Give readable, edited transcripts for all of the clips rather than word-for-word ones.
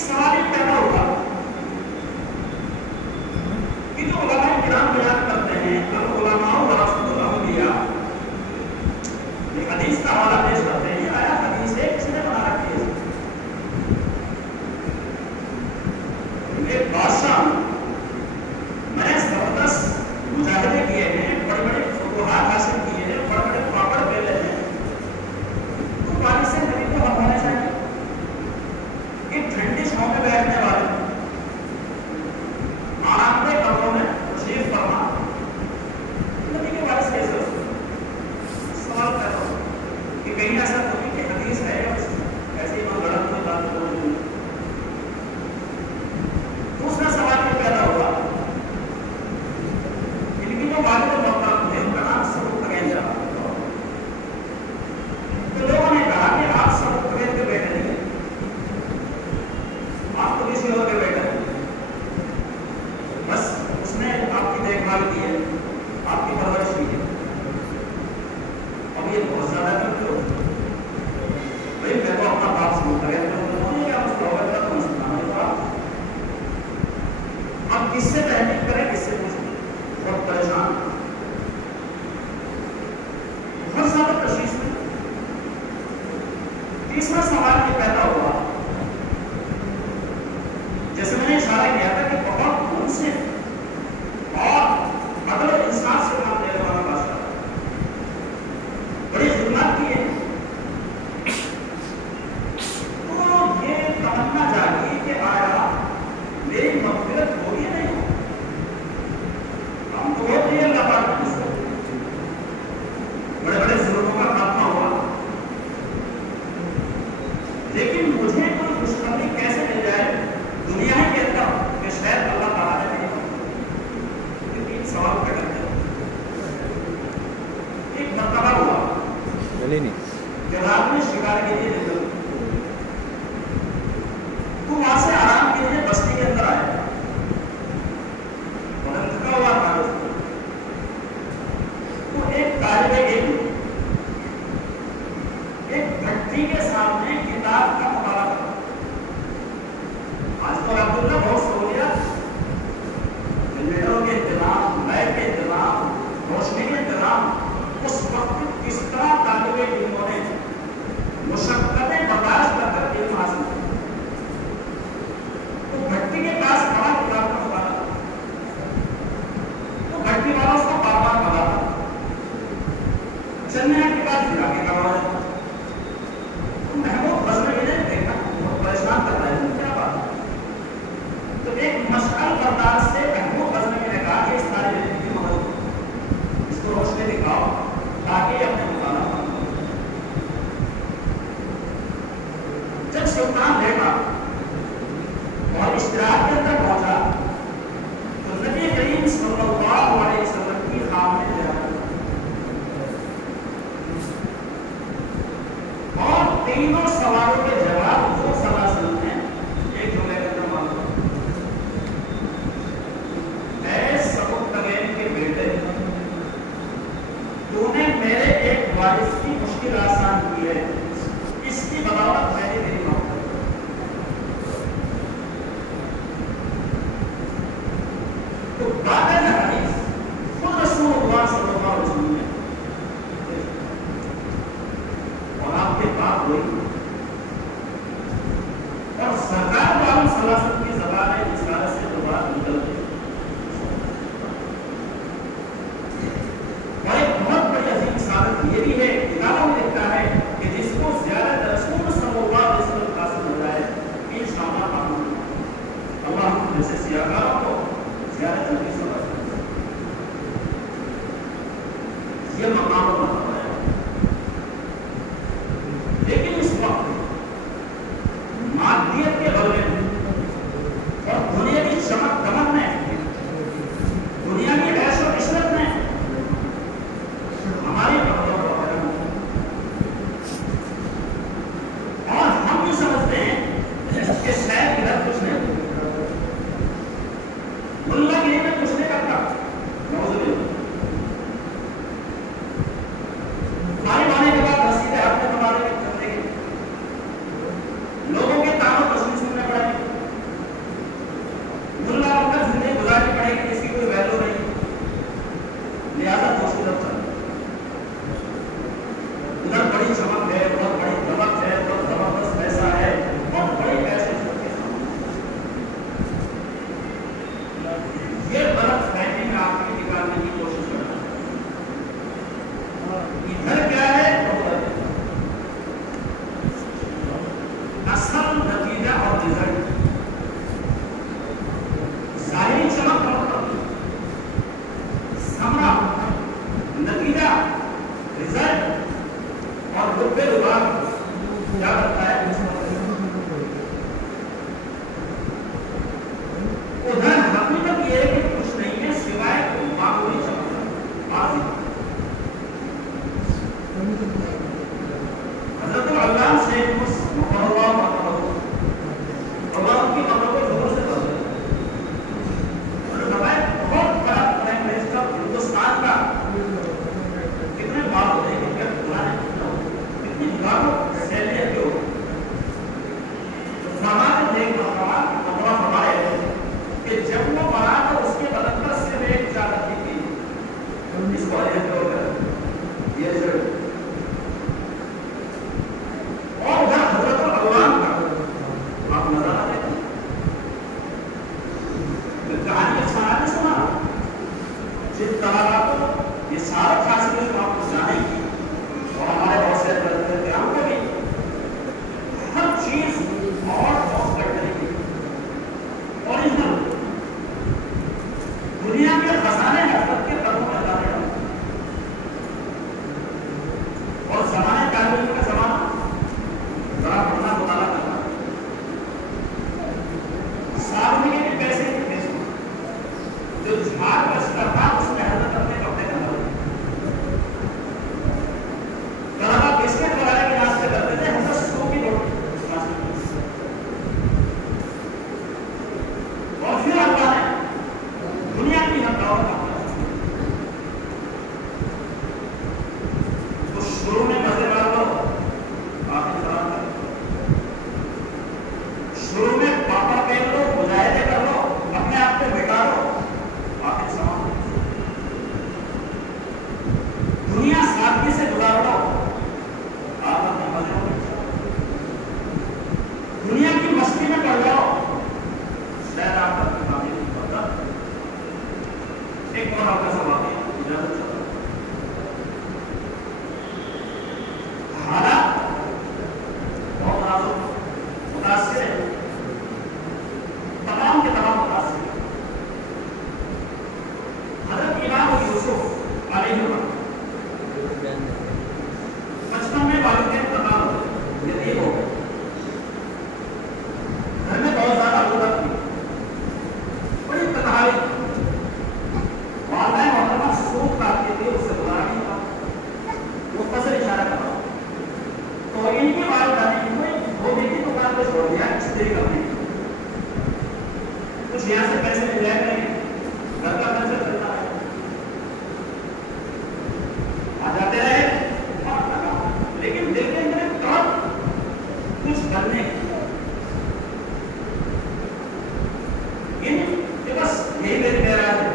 سوال یہ پیدا ہوگا کہ جو علماء کرام بیان کرتے ہیں العلماء ورثۃ الانبیاء، ایک حدیث کا حوالہ پیش کرتے ہیں، آیا حدیث ہے کس نے بنا رکھی ہے؟ ایک بادشاہ میں نے زبردست مجاہدے کیے ہیں، بڑے بڑے فتوحات حاصل کیے ہیں، بڑے بڑے پاپڑ بیلے ہیں، تو پانی سے نبی کو ہم ہونے چاہیے کہ ٹھنڈی چھاؤں میں بیٹھنے والے آرام دہ کمروں میں تشریف فرما نبی کے وارث کیسے ہو سکتے؟ سوال پیدا ہو کہ کہیں ایسا تو نہیں کہ حدیث ہے یا ایسے ہی میں غلط میں بات کروں۔ دوسرا سوال یہ پیدا ہوا ان کی جو والد محترم تھے ان کا نام سبکتگین تھا، تو لوگوں نے کہا کہ آپ سبکتگین کے بیٹے نہیں ہیں، آپ تو کسی اور کے بیٹے ہیں، بس اس نے آپ کی دیکھ بھال کی ہے، آپ کی پرورش کی ہے۔ اب یہ بہت زیادہ کرتے ہو بھائی، میں تو اپنا باپ سبکتگین کرتا ہوں، کیا مسئلہ ہوگا تو مسئلہ نہیں ہوا۔ اب کس سے تحقیق کریں، کس سے پوچھیں، بہت پریشان، بہت زیادہ تشویش میں۔ تیسرا سوال یہ پیدا ہوا جیسے میں نے اشارہ کیا تھا کہ بہت منصف اور عدل و انصاف سے کام لینے والا بادشاہ، بڑی خدمات کی ہے، تو یہ تمنا جاگی کہ آیا میری مغفرت ہوگی یا نہیں ہوگی؟ ہم تو بہت نہیں اللہ پاک نے سے بڑے بڑے ظلموں کا خاتمہ ہوا، لیکن مجھے کوئی خوشخبری کیسے مل جائے دنیا ہی کے اندر کہ شاید اللہ تعالیٰ نے نہیں ہوگا؟ یہ تین سوال پیدا کیا۔ ایک مرتبہ ہوا کہ رات میں شکار کے لیے نکل تو وہاں سے آرام کے لیے بستی کے اندر آئے، اور تھکا ہوا تھا تو ایک طالب علم ایک بھٹی کے سامنے کتاب کا مطالعہ کرتا۔ آج تو الحمدللہ بہت سہولیات، جنریٹروں کے انتظام، لائٹ کے انتظام، روشنی کے انتظام، اس وقت کس طرح طالب علموں نے مشقتیں برداشت کر کر علم حاصل کیا۔ تو بھٹی کے پاس کھڑا کتاب کا مطالعہ، تو بھٹی والا اس کو بار بار بتاتا، چلنے کے بعد پھر آگے کا ہوا جاتا۔ تو محمود غزنوی نے دیکھا بہت پریشان کر رہا ہے، کیا بات ہے؟ تو ایک مشعل بردار سے محمود غزنوی نے کہا کہ اس طالب علم کی مدد کرو، اس کو روشنی دکھاؤ تاکہ اپنے مطالعہ کرو۔ جب سلطان لیٹا اور اشتراک کے اندر پہنچا تو نبی کریم صلی اللہ علیہ وسلم کی خواب میں لے آیا اور تینوں سوالوں کے جواب حضور صلی اللہ علیہ وسلم نے ایک جملے کے اندر معلوم کیا۔ اے سبکتگین کے بیٹے، تو نے میرے ایک وارث کی مشکل آسان کی ہے، اس کی بدولت میں نے تیری موت کر دی۔ تو باقی حدیث خود رسول اللہ صلی اللہ علیہ وسلم نے اور آپ کے بات ہوئی اور سرکار عالم صلی اللہ علیہ وسلم کی زبان رسالت سے جو بات نکل گئی، اور ایک بہت بڑی عظیم سعادت یہ بھی ہے، کتابوں میں لکھا ہے کہ جس کو زیارت رسول صلی اللہ علیہ وسلم حاصل ہو جائے انشاءاللہ آمین، اللہ ہم جیسے سیاحوں کو زیارت نبی صلی اللہ علیہ وسلم یہ مقام و مرتبہ ہے۔ لیکن اس وقت مادیت کے غلبے میں چیز اور اوریجنل دنیا کے خزانے حضرت کے قدموں میں ڈالے اور زمانے تعلیم کا زمانہ ذرا پڑھنا مطالعہ کرنا سامنے کے پیسے کی پیسے جو جھاڑ بچتا تھا اس میں حضرت اپنے کپڑے کا طلبا بسکٹ وغیرہ کے ناشتے کرتے تھے حضرت سو کی روٹی اور پھر اللہ نے دنیا کی ہم دور کا تو شروع میں مزے وار کرو آخر سلام کرو شروع میں پاپا پہن لو مجاہدے کر لو اپنے آپ کو بٹا لو آخر سلام دنیا سادگی سے گزار لو آپ اپنے مزے میں دنیا کی مستی میں پڑ جاؤ شاید آپ کا کامیابی نہیں پڑتا ایک اور آپ کا سوال ہے اجازت چاہتا ہوں حالات بہت نازک متاثر ہے تمام کے تمام متاثر ہیں حضرت امام یوسف علیہ السلام 55 میں والدین انتقال ہو گئے یتیم ہو گئے گھر میں بہت زیادہ غربت تھی بڑی تنہائی والدہ محترمہ سوکھ کاٹتی تھی اس سے گزارا نہیں تھا مختصر اشارہ کر رہا ہوں تو ان کی والدہ نے ان کو وہ بیٹی دکان پہ چھوڑ دیا استری کرنے کچھ یہاں سے پیسے مل جائے گا گھر کا خرچہ چلتا ہے آ جاتے رہے لیکن دل کے اندر طرف کچھ کرنے کہ بس یہی میری میرا ہے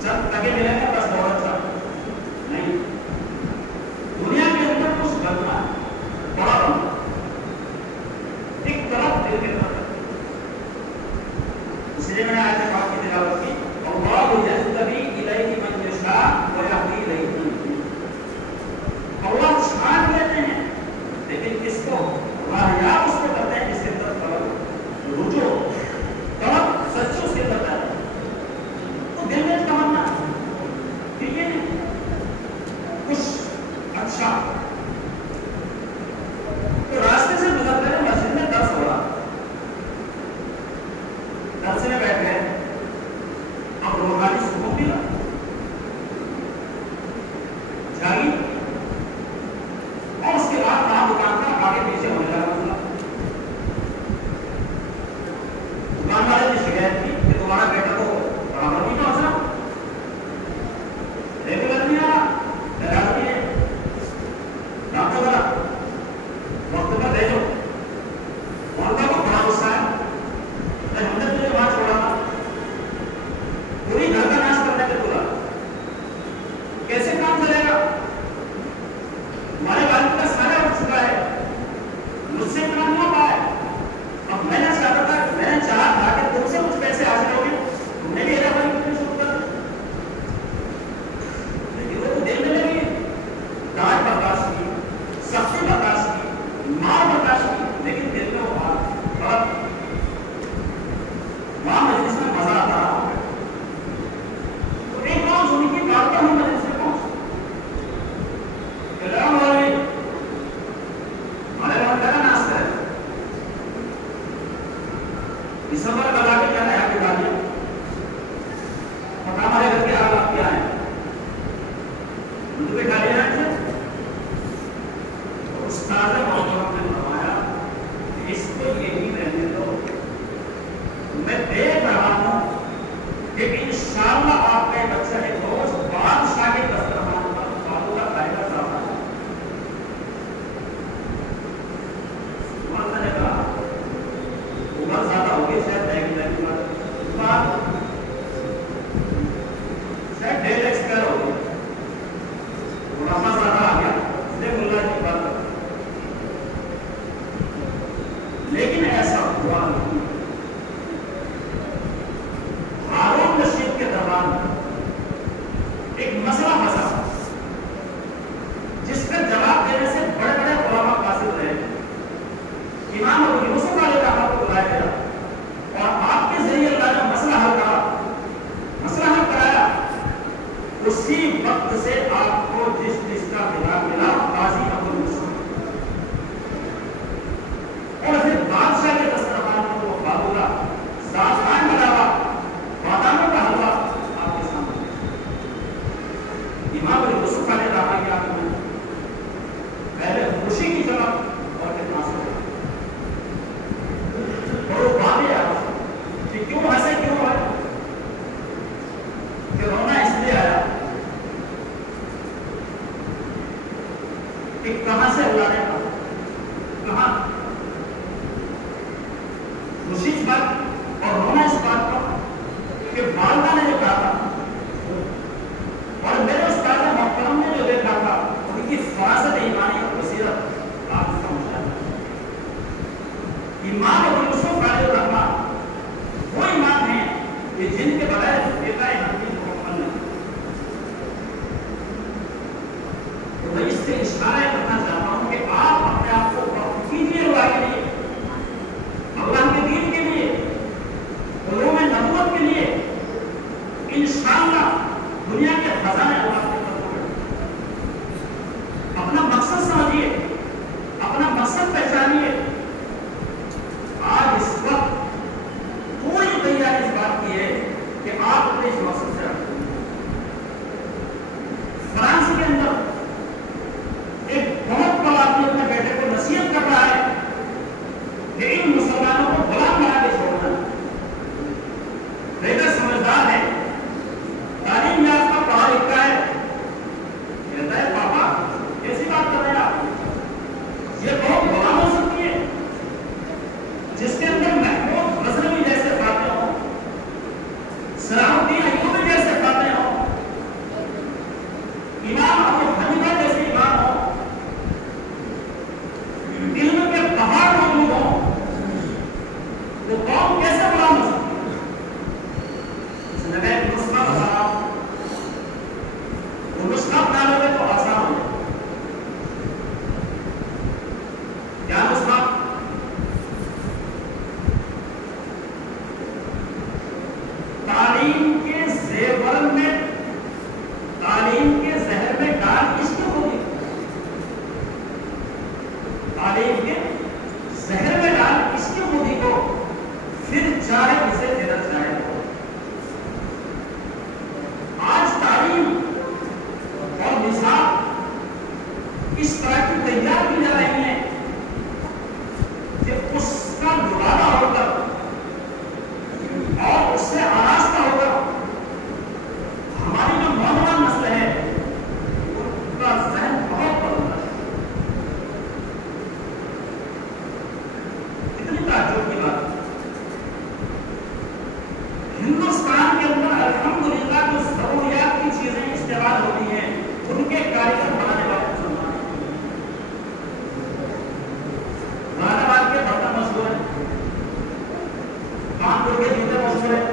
جب تکے ملے گا بس دولت چاہ نہیں دنیا کے اندر کچھ کرنا بڑا بننا ایک طرف دل کے اندر اس لیے میں نے آیت پاک کی تلاوت کی اللہ یجتبی الیہ من یشاء ویہدی الیہ من یونیب اللہ چھان لیتے ہیں لیکن کس کو راہیاب اس کو کرتے ہیں جس کے طرف طلب رجوع طلب سچو اس کے طرف ہے تو دل میں تمنا کہ یہ کچھ اچھا تو راستے سے گزرتے ہیں مسجد میں درس ہو رہا درس میں بیٹھ گئے اب روحانی سکون ملا جاگی اور اس کے بعد کہاں دکان کا آگے پیچھے ہونے لگا مسئلہ دکان والے نے شکایت کی کہ تمہارا بیٹا تو برابر نہیں پہنچ رہا ریگولر نہیں آ رہا نہیں ہے ڈاکٹر والا وقت پر بھیجو والدہ کو بڑا غصہ ہے ہم نے تجھے وہاں چھوڑا تھا پوری گھر کا ناش کرنے کے بولا کیسے کام چلے گا ہمارے والد کا سارا اٹھ چکا ہے مجھ سے اتنا نہیں ہو پایا اب میں نے چاہتا تھا میں نے چاہا تھا کہ تم سے کچھ پیسے حاصل ہو گئے تم نے بھی ایسا بھائی کتنے شروع کر لیکن وہ دل میں لگی ڈانٹ برداشت کی سختی برداشت کی مار برداشت کی لیکن دل میں وہ بات وہاں مجلس میں مزہ آتا رہا تو ایک بار سنی کی بات پر ہم مجلس میں پہنچ کلام والے ہمارے وہاں کیا ناست ہے اس سفر بتا کے کیا نیا بتا دیا پتا ہمارے گھر کے حالات کیا ہیں مجھے بٹھا لیا ہے استاد محترم نے فرمایا اس کو یہی رہنے دو میں دیکھ رہا ہوں کہ انشاءاللہ آپ کا بچہ ایک روز بادشاہ کے دسترخوان پر فاتو کا کھائے گا صاحب نے کہا عمر زیادہ ہو گئی شاید شاید 1.5 ایکسپائر ہو گیا منافع زیادہ آ گیا اس لیے ملا کی بات لیکن ایسا ہوا نہیں ہارون رشید کے دوران ایک مسئلہ پھنسا جس کا جواب دینے سے بڑے بڑے علماء قاصد رہے امام خوشی اس بات اور رونا اس بات پر کہ والدہ نے جو کہا تھا اور میرے استاد محترم نے جو دیکھا تھا ان کی فراست ایمانی اور بصیرت آپ اس کا مشاہدہ امام ابو یوسف علیہ الرحمہ وہ امام ہیں کہ جن کے بغیر بیٹا حدیث مکمل نہیں. تو میں اس سے اشارہ کرنا چاہتا ہوں کہ آپ اپنے آپ کو وقف کیجیے اللہ کے لیے, اللہ کے دین کے لیے, علوم نبوت کے لیے. انشاءاللہ دنیا کے خزانے اللہ کے طرف اپنا مقصد سمجھیے, اپنا مقصد پہچانیے. آج اس وقت کوئی تیاری اس بات کی ہے کہ آپ اپنے اس مقصد سے رکھیں. فرانس کے اندر ایک بہت بڑا آدمی اپنے بیٹے کو نصیحت کر رہا ہے کہ ان مسلمانوں کو غلام بنا کے چھوڑنا. بیٹا سمجھدار ہے, تعلیم یافتہ پڑھا لکھا ہے, کہتا ہے پاپا کیسی بات کر رہے ہیں آپ, یہ بہت غلام ہو سکتی ہے جس کے اندر محمود غزنوی جیسے باتیں ہوں, صلاح الدین ایوبی جیسے باتیں ہوں, امام ابو حنیفہ جیسے امام ہوں, علم کے پہاڑ موجود ہوں, تو قوم کیسے غلام ہو سکتی ہے؟ اس نے میں ایک نسخہ بتا رہا ہوں, وہ نسخہ اپنا لوگے تو آسان ہو جائے. کیا نسخہ؟ تعلیم کے زیور میں, تعلیم کے زہر میں ڈال اس کو ہوگی, تعلیم کے زہر میں ڈال اس کی خودی کو, پھر چاہے اسے دینا چاہے. آج تعلیم اور نصاب اس طرح کی تیار کی جا رہی ہیں کہ اس کا دوبارہ ہو کر اور اس سے آراستہ ہو کر ہماری جو نوجوان نسل ہے ان کا ذہن بہت بدلتا ہے. اتنی تعجب کی بات, ہندوستان کے اندر الحمدللہ جو ضروریات کی چیزیں استعمال ہوتی ہیں ان کے کاریگر بنانے والے مسلمان ہیں. مراد آباد کے برتن مشہور ہیں, کانپور کے جوتے مشہور ہیں,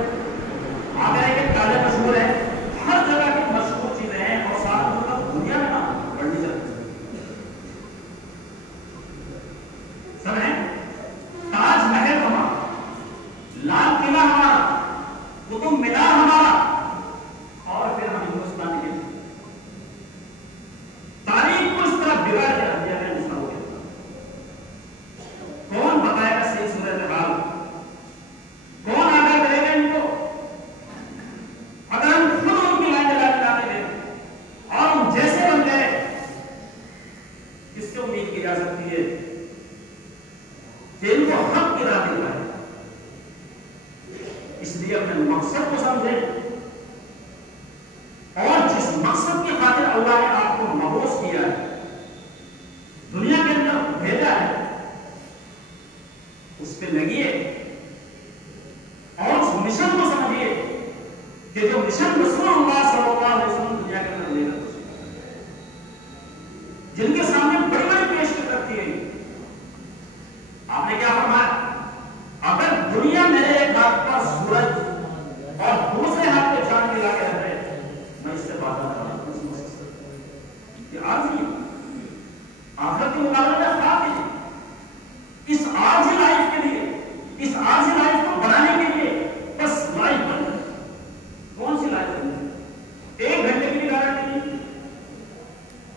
آگرہ کے تالے مشہور ہیں, ہر جگہ کی مشہور چیزیں ہیں اور سارا ملک دنیا میں نام بڑھنی چاہتی ہے. سب ہیں تاج محل ہمارا, لال قلعہ ہمارا, قطب مینار ہمارا, اور پھر ہم ہندوستان کے تاریخ کو اس طرح بگاڑ کے رکھ دیا گیا جس طرح ہو گیا. کون بتائے گا صحیح صورت حال, کون آگاہ کرے گا ان کو؟ اگر ہم خود ان کی لائن ڈالتے گئے اور ہم جیسے بن گئے, کس سے امید کی جا سکتی ہے کہ ان کو حق کی راہ دکھائے؟ اس لیے اپنے مقصد کو سمجھیں, اور جس مقصد کی خاطر اللہ نے آپ کو مبعوث کیا ہے, دنیا کے اندر بھیجا ہے, اس پہ لگیے اور اس مشن کو سمجھیے کہ جو مشن رسول اللہ صلی اللہ علیہ وسلم دنیا کے اندر لے کر جن کے سامنے بڑی بڑی پیش کرتی ہے. آپ نے کیا فرمایا, اگر دنیا میرے ایک ہاتھ پر سورج اور دوسرے ہاتھ پہ چاند ملا کے رکھ رہے, میں اس سے بات کر رہا ہوں. یہ عارضی ہے, آخرت کے مقابلے میں خراب ہے. اس عارضی لائف کے لیے, اس عارضی لائف کو بنانے کے لیے بس لائف بن جائے. کون سی لائف بن جائے؟ 1 گھنٹے کی بھی گارنٹی نہیں.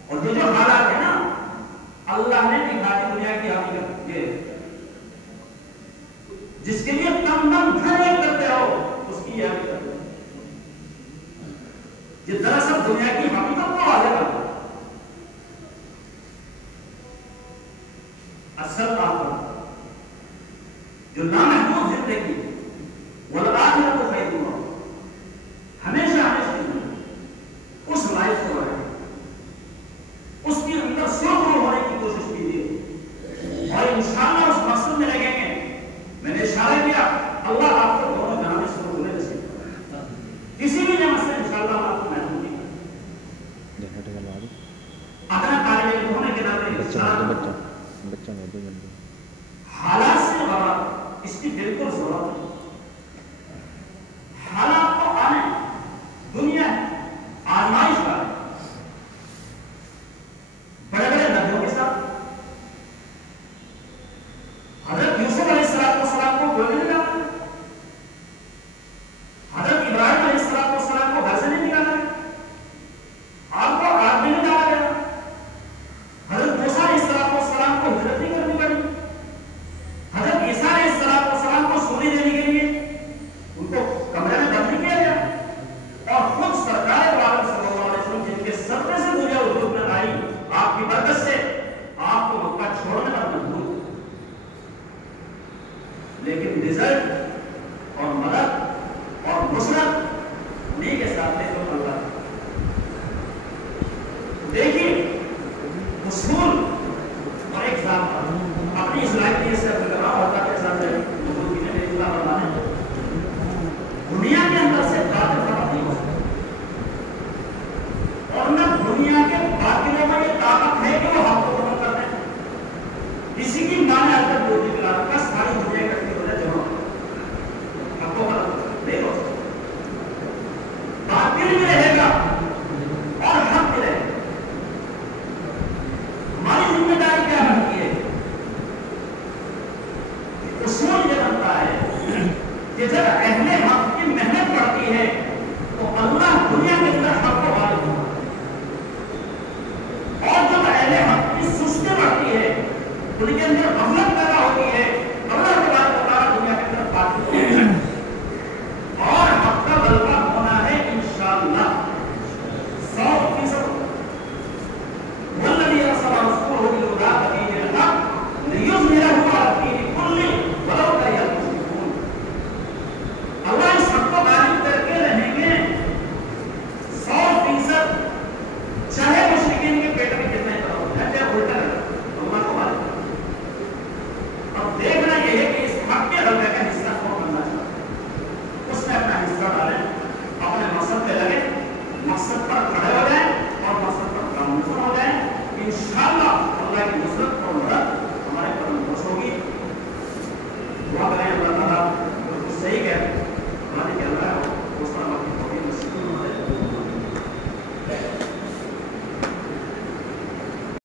اور جو حالات ہے نا, اللہ نے دکھا دی دنیا کی حقیقت یہ, جس کے لیے کم دم گھر ایک کرتے رہو, اس کی یہ حقیقت ہے. یہ دراصل دنیا کی حقیقت کو واضح کرتا ہے. اصل بات جو نامحدود زندگی والآخرۃ خیر لکم, ہمیشہ اس لائف کو رہے, اس کے اندر سرخرو ہونے کی کوشش کیجیے, اور انشاءاللہ اس مقصد میں لگیں گے. میں نے اشارہ کیا حالات سے غلط اس کی بالکل ضرورت ہے. حالات تو آنے دنیا آزمائش کا ہے. بڑے بڑے نبیوں کے ساتھ حضرت یوسف علیہ السلام کو گول نہیں ڈالا, حضرت ابراہیم علیہ السلام کو گھر سے نہیں نکالا, آپ کو آگ میں نہیں ڈالا گیا, حضرت موسیٰ علیہ السلام کو ہجرت نہیں کرنی پڑی, حضرت عیسیٰ علیہ السلام کو سونے دینے کے لیے ان کو کمرے میں دفن کیا گیا, اور خود سرکار عالم صلی اللہ علیہ وسلم جن کے صدقے سے دنیا وجود میں آئی, آپ کی برکت سے آپ کو مکہ چھوڑنے پر مجبور, لیکن رزق اور مدد اور نصرت انہیں کے ساتھ ہے جو اللہ. دیکھیے اصول اور ایک ذات اپنی اصلاحیت سے اپنا ہوتا کے ساتھ دنیا کے اندر سے بات ختم نہیں ہو سکتی, اور نہ دنیا کے باطلوں میں یہ طاقت ہے کہ وہ حق کو ختم کر دیں. کسی کی مانے آج تک دو دن کا ساری دنیا اکٹھی ہو جائے جمع حق کو ختم نہیں ہو سکتا. باطل میں رہے گا اور حق میں رہے گا. ہماری ذمہ داری کیا بنتی ہے؟ اصول یہ بنتا ہے کہ جب اہل حق